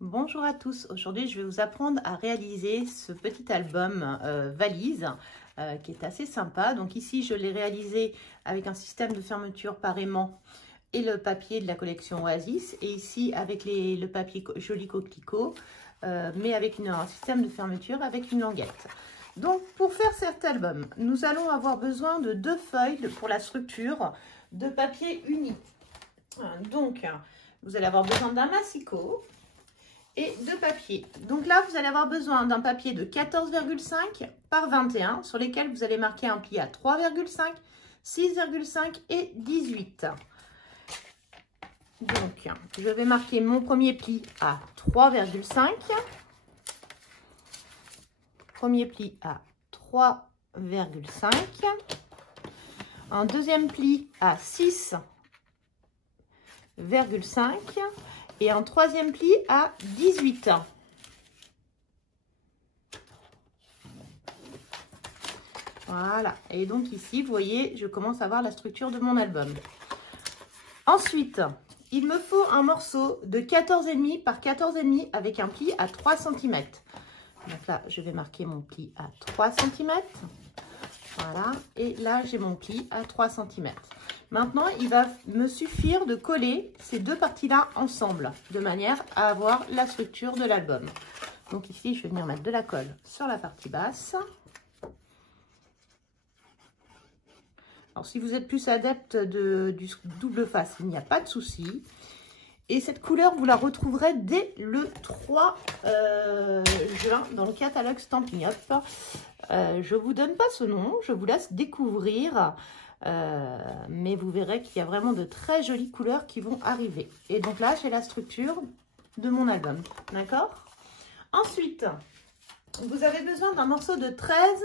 Bonjour à tous, aujourd'hui je vais vous apprendre à réaliser ce petit album valise qui est assez sympa. Donc ici je l'ai réalisé avec un système de fermeture par aimant et le papier de la collection Oasis, et ici avec le papier joli coquelicot mais avec un système de fermeture avec une languette. Donc pour faire cet album, nous allons avoir besoin de 2 feuilles pour la structure de papier uni. Donc vous allez avoir besoin d'un massicot et de papier. Donc là, vous allez avoir besoin d'un papier de 14,5 par 21 sur lesquels vous allez marquer un pli à 3,5, 6,5 et 18. Donc, je vais marquer mon premier pli à 3,5. Premier pli à 3,5. Un deuxième pli à 6,5. Et un troisième pli à 18. Voilà. Et donc ici, vous voyez, je commence à voir la structure de mon album. Ensuite, il me faut un morceau de 14,5 par 14,5 avec un pli à 3 cm. Donc là, je vais marquer mon pli à 3 cm. Voilà. Et là, j'ai mon pli à 3 cm. Maintenant, il va me suffire de coller ces deux parties-là ensemble, de manière à avoir la structure de l'album. Donc ici, je vais venir mettre de la colle sur la partie basse. Alors, si vous êtes plus adepte du double face, il n'y a pas de souci. Et cette couleur, vous la retrouverez dès le 3 juin dans le catalogue Stampin' Up. Je ne vous donne pas ce nom, je vous laisse découvrir. Mais vous verrez qu'il y a vraiment de très jolies couleurs qui vont arriver. Et donc là, j'ai la structure de mon album. D'accord? Ensuite, vous avez besoin d'un morceau de 13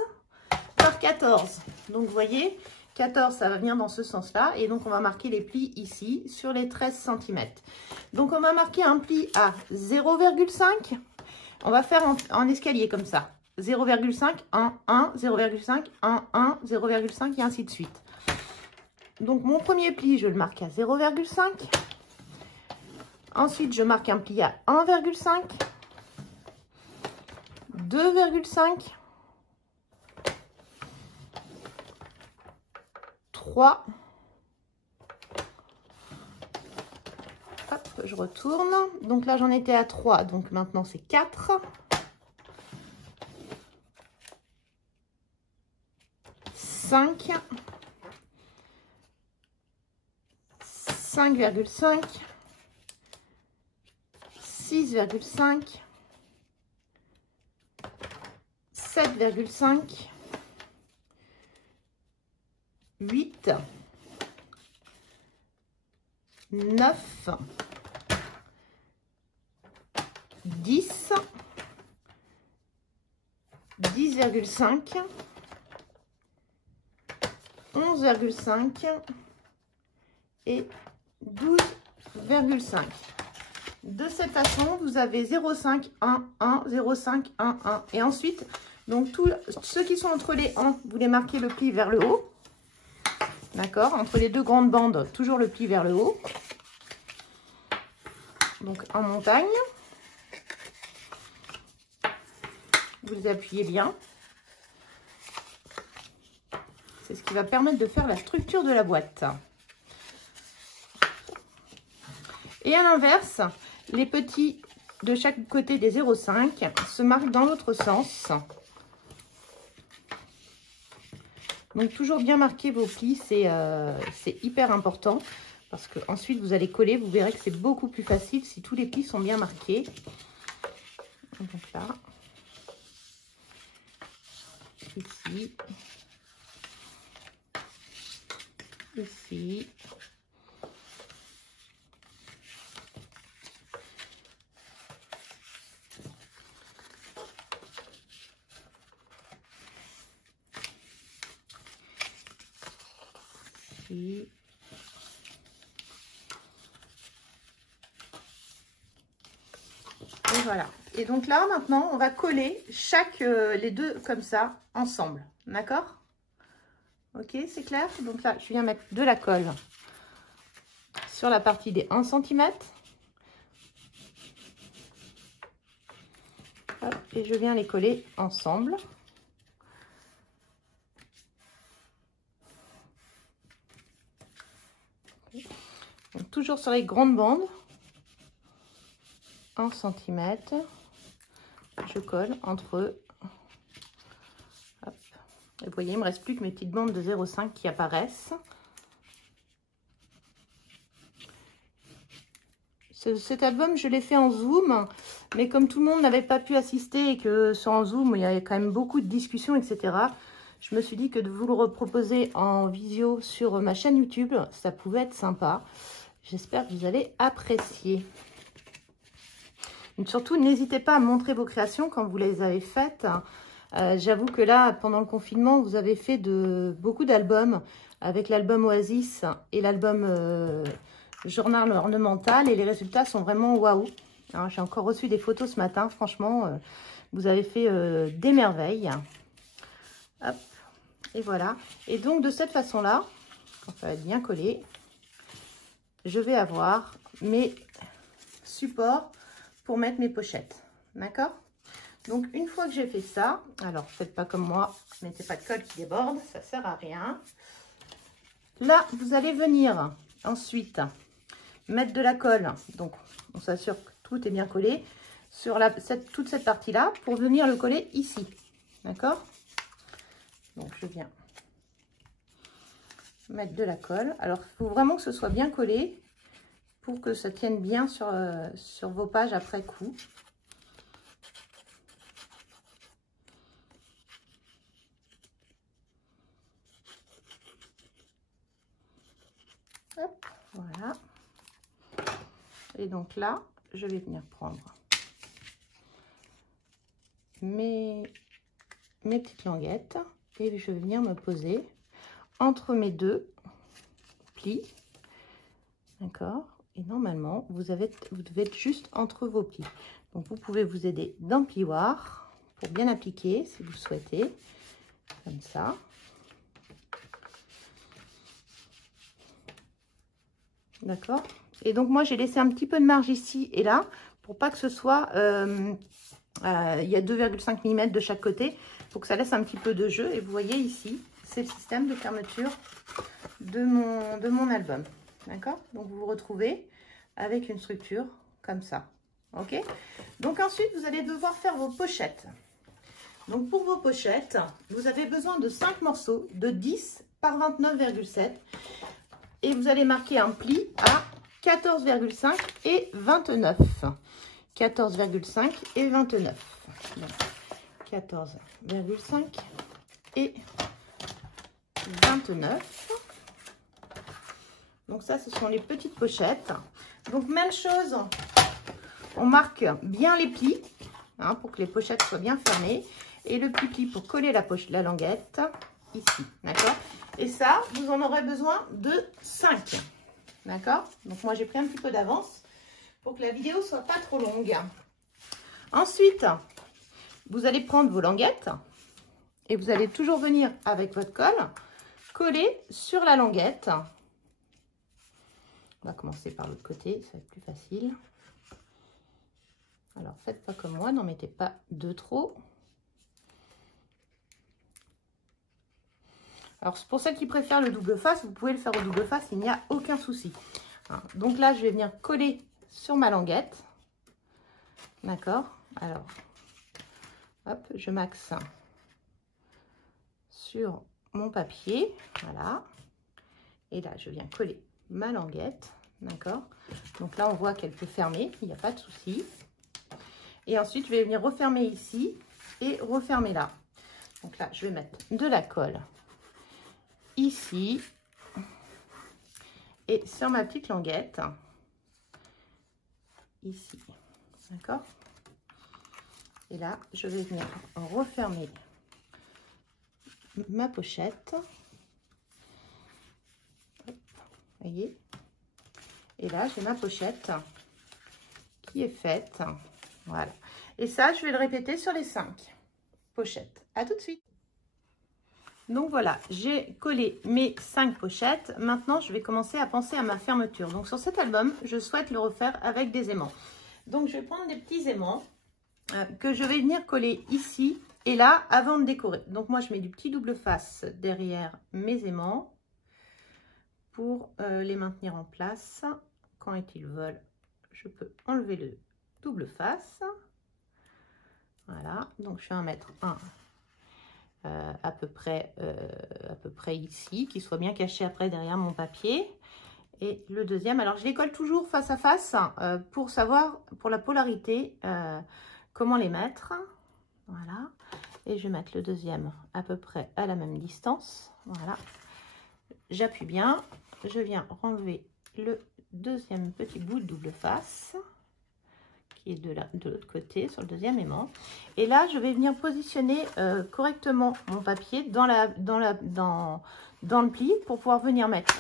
par 14. Donc, vous voyez, 14, ça va venir dans ce sens-là. Et donc, on va marquer les plis ici sur les 13 cm. Donc, on va marquer un pli à 0,5. On va faire en escalier comme ça. 0,5, 1, 1, 0,5, 1, 1, 0,5 et ainsi de suite. Donc, mon premier pli, je le marque à 0,5. Ensuite, je marque un pli à 1,5, 2,5, 3. Hop, je retourne. Donc là, j'en étais à 3. Donc maintenant, c'est 4. 5. 5,5, 6,5, 7,5, 8, 9, 10, 10,5, 11,5 et 12,5. De cette façon, vous avez 0,5, 1, 1, 0,5, 1, 1. Et ensuite, donc tous ceux qui sont entre les 1, vous les marquez le pli vers le haut. D'accord? Entre les deux grandes bandes, toujours le pli vers le haut. Donc en montagne. Vous les appuyez bien. C'est ce qui va permettre de faire la structure de la boîte. Et à l'inverse, les petits de chaque côté des 0,5 se marquent dans l'autre sens. Donc, toujours bien marquer vos plis, c'est hyper important. Parce que ensuite vous allez coller, vous verrez que c'est beaucoup plus facile si tous les plis sont bien marqués. Donc là, ici, ici. Et voilà. Et donc là, maintenant, on va coller les deux comme ça, ensemble. D'accord? Ok, c'est clair? Donc là, je viens mettre de la colle sur la partie des 1 cm. et je viens les coller ensemble. Donc, toujours sur les grandes bandes, 1 cm, je colle entre eux. Hop. Et vous voyez, il ne me reste plus que mes petites bandes de 0,5 qui apparaissent. Cet album, je l'ai fait en Zoom, mais comme tout le monde n'avait pas pu assister et que sur en Zoom, il y avait quand même beaucoup de discussions, etc., je me suis dit que de vous le reproposer en visio sur ma chaîne YouTube, ça pouvait être sympa. J'espère que vous allez apprécier. Donc surtout, n'hésitez pas à montrer vos créations quand vous les avez faites. J'avoue que là, pendant le confinement, vous avez fait beaucoup d'albums avec l'album Oasis et l'album Journal ornemental et les résultats sont vraiment waouh. J'ai encore reçu des photos ce matin. Franchement, vous avez fait des merveilles. Hop. Et voilà. Et donc, de cette façon-là, quand ça va être bien collé, je vais avoir mes supports pour mettre mes pochettes. D'accord? Donc, une fois que j'ai fait ça, alors, faites pas comme moi, mettez pas de colle qui déborde, ça sert à rien. Là, vous allez venir ensuite mettre de la colle. Donc, on s'assure que tout est bien collé sur toute cette partie-là pour venir le coller ici. D'accord? Donc, je viens mettre de la colle. Alors, il faut vraiment que ce soit bien collé pour que ça tienne bien sur vos pages après coup. Hop, voilà. Et donc là, je vais venir prendre mes petites languettes et je vais venir me poser entre mes deux plis. D'accord? Et normalement, vous devez être juste entre vos plis. Donc, vous pouvez vous aider d'un plioir pour bien appliquer si vous le souhaitez. Comme ça. D'accord? Et donc, moi, j'ai laissé un petit peu de marge ici et là pour pas que ce soit... il y a 2,5 mm de chaque côté. Il faut que ça laisse un petit peu de jeu. Et vous voyez ici, c'est le système de fermeture de mon album. D'accord? Donc, vous vous retrouvez avec une structure comme ça. OK? Donc, ensuite, vous allez devoir faire vos pochettes. Donc, pour vos pochettes, vous avez besoin de 5 morceaux de 10 par 29,7. Et vous allez marquer un pli à 14,5 et 29. 14,5 et 29. 14,5 et 29. Donc ça, ce sont les petites pochettes. Donc même chose, on marque bien les plis hein, pour que les pochettes soient bien fermées. Et le pli pour coller la languette ici. D'accord? Et ça, vous en aurez besoin de 5. D'accord? Donc moi, j'ai pris un petit peu d'avance pour que la vidéo soit pas trop longue. Ensuite, vous allez prendre vos languettes et vous allez toujours venir avec votre colle coller sur la languette. On va commencer par l'autre côté, ça va être plus facile. Alors, faites pas comme moi, n'en mettez pas de trop. Alors, pour celles qui préfèrent le double face, vous pouvez le faire au double face, il n'y a aucun souci. Donc là, je vais venir coller sur ma languette. D'accord? Alors, hop, je maxe sur mon papier. Voilà. Et là, je viens coller ma languette. D'accord? Donc là, on voit qu'elle peut fermer, il n'y a pas de souci. Et ensuite, je vais venir refermer ici et refermer là. Donc là, je vais mettre de la colle ici et sur ma petite languette ici. D'accord? Et là, je vais venir refermer ma pochette. Hop, voyez? Et là, j'ai ma pochette qui est faite. Voilà. Et ça, je vais le répéter sur les 5 pochettes. À tout de suite. Donc voilà, j'ai collé mes 5 pochettes. Maintenant, je vais commencer à penser à ma fermeture. Donc sur cet album, je souhaite le refaire avec des aimants. Donc je vais prendre des petits aimants. que je vais venir coller ici et là avant de décorer. Donc moi je mets du petit double face derrière mes aimants pour les maintenir en place. Quand ils volent, je peux enlever le double face. Voilà, donc je vais en mettre un à peu près ici, qui soit bien caché après derrière mon papier. Et le deuxième, alors je les colle toujours face à face pour savoir, pour la polarité, comment les mettre. Voilà, et je vais mettre le deuxième à peu près à la même distance. Voilà, j'appuie bien, je viens renlever le deuxième petit bout de double face qui est de l'autre côté sur le deuxième aimant. Et là, je vais venir positionner correctement mon papier dans le pli pour pouvoir venir mettre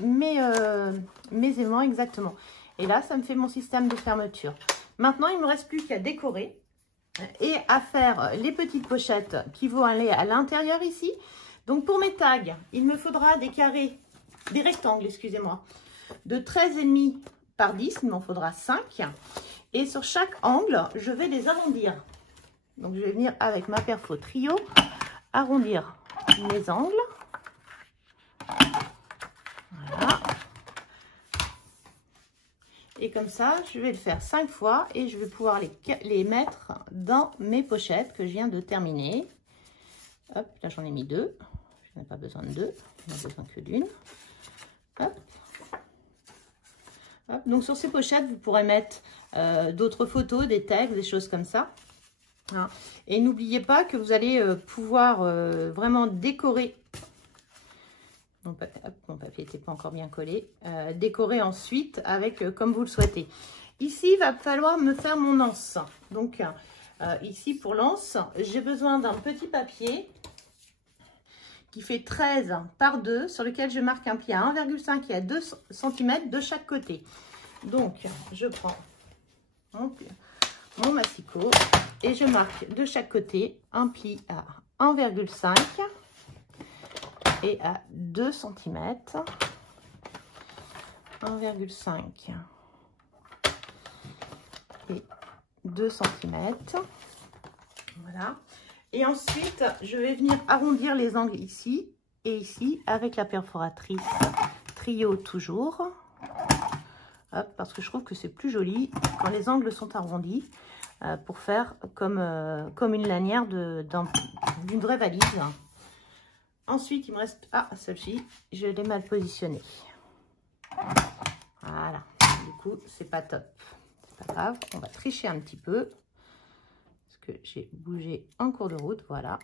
mes aimants exactement. Et là, ça me fait mon système de fermeture. Maintenant, il ne me reste plus qu'à décorer et à faire les petites pochettes qui vont aller à l'intérieur ici. Donc, pour mes tags, il me faudra des carrés, des rectangles, excusez-moi, de 13,5 par 10. Il m'en faudra 5. Et sur chaque angle, je vais les arrondir. Donc, je vais venir avec ma perfo trio arrondir mes angles. Voilà. Et comme ça, je vais le faire 5 fois et je vais pouvoir les mettre dans mes pochettes que je viens de terminer. Hop, là j'en ai mis 2. Je n'ai pas besoin de 2, j'en ai besoin que d'une. Hop. Hop. Donc sur ces pochettes, vous pourrez mettre d'autres photos, des textes, des choses comme ça. Hein. Et n'oubliez pas que vous allez pouvoir vraiment décorer. Mon papier n'était pas encore bien collé. Décorer ensuite avec comme vous le souhaitez. Ici, il va falloir me faire mon anse. Donc ici pour l'anse, j'ai besoin d'un petit papier qui fait 13 par 2 sur lequel je marque un pli à 1,5 et à 2 cm de chaque côté. Donc je prends mon massicot et je marque de chaque côté un pli à 1,5 et à 2 cm. 1,5 et 2 cm. Voilà. Et ensuite, je vais venir arrondir les angles ici et ici avec la perforatrice trio toujours. Hop, parce que je trouve que c'est plus joli quand les angles sont arrondis pour faire comme une lanière d'une vraie valise. Ensuite, il me reste... Ah, celle-ci, je l'ai mal positionnée. Voilà. Du coup, c'est pas top. C'est pas grave. On va tricher un petit peu. Parce que j'ai bougé en cours de route. Voilà.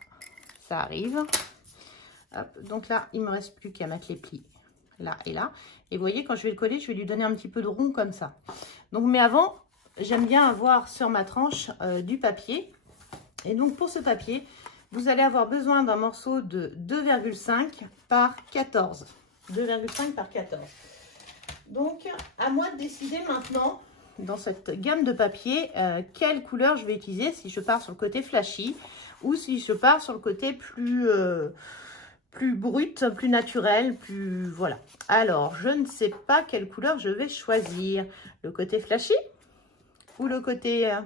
Ça arrive. Hop. Donc là, il me reste plus qu'à mettre les plis là et là. Et vous voyez, quand je vais le coller, je vais lui donner un petit peu de rond comme ça. Donc, mais avant, j'aime bien avoir sur ma tranche du papier. Et donc, pour ce papier... Vous allez avoir besoin d'un morceau de 2,5 par 14. 2,5 par 14. Donc, à moi de décider maintenant, dans cette gamme de papier, quelle couleur je vais utiliser. Si je pars sur le côté flashy ou si je pars sur le côté plus brut, plus naturel, plus... Voilà. Alors, je ne sais pas quelle couleur je vais choisir. Le côté flashy ou le côté...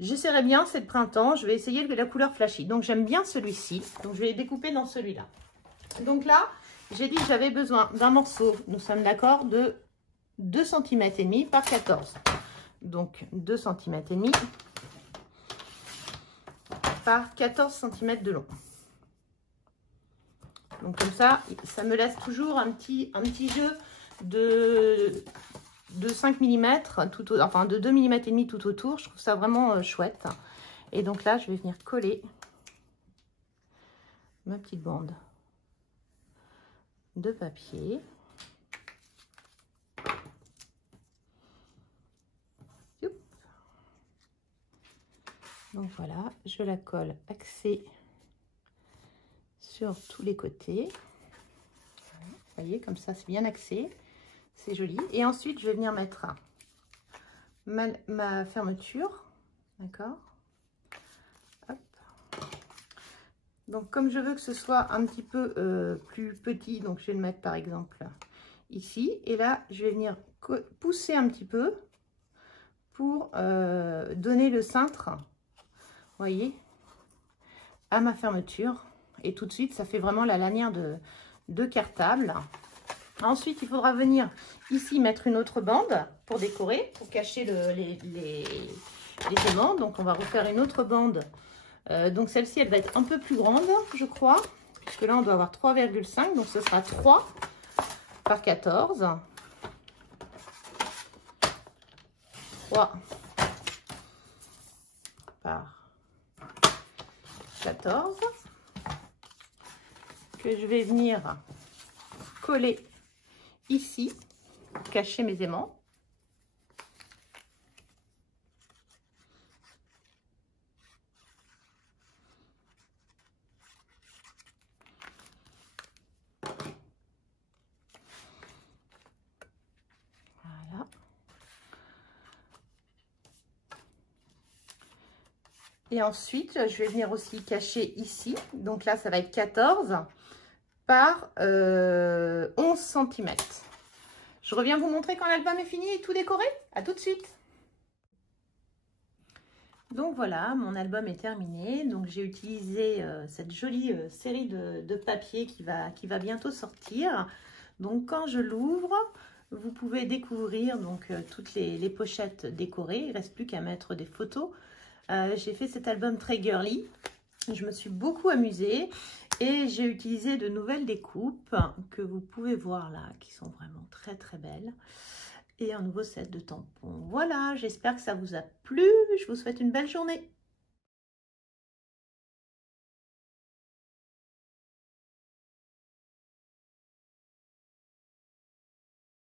J'essaierai bien, c'est le printemps, je vais essayer la couleur flashy. Donc, j'aime bien celui-ci. Donc, je vais les découper dans celui-là. Donc là, j'ai dit que j'avais besoin d'un morceau, nous sommes d'accord, de 2,5 cm par 14. Donc, 2,5 cm par 14 cm de long. Donc, comme ça, ça me laisse toujours un petit jeu de 5 mm, enfin de 2 mm et demi tout autour. Je trouve ça vraiment chouette. Et donc là, je vais venir coller ma petite bande de papier. Donc voilà, je la colle axée sur tous les côtés. Vous voyez, comme ça, c'est bien axé. C'est joli. Et ensuite, je vais venir mettre ma fermeture. D'accord. Donc, comme je veux que ce soit un petit peu plus petit, donc je vais le mettre par exemple ici. Et là, je vais venir pousser un petit peu pour donner le cintre, vous voyez, à ma fermeture. Et tout de suite, ça fait vraiment la lanière de cartable. Ensuite, il faudra venir ici mettre une autre bande pour décorer, pour cacher les aimants. Donc, on va refaire une autre bande. Donc, celle-ci, elle va être un peu plus grande, je crois. Puisque là, on doit avoir 3,5. Donc, ce sera 3 par 14. 3 par 14. Que je vais venir coller ici, cacher mes aimants. Voilà. Et ensuite, je vais venir aussi cacher ici. Donc là, ça va être 14 par 11 cm. Je reviens vous montrer quand l'album est fini et tout décoré. À tout de suite. Donc voilà, mon album est terminé. Donc j'ai utilisé cette jolie série de papier qui va bientôt sortir. Donc quand je l'ouvre, vous pouvez découvrir donc toutes les pochettes décorées. Il ne reste plus qu'à mettre des photos. J'ai fait cet album très girly. Je me suis beaucoup amusée et j'ai utilisé de nouvelles découpes que vous pouvez voir là, qui sont vraiment très très belles. Et un nouveau set de tampons. Voilà, j'espère que ça vous a plu. Je vous souhaite une belle journée.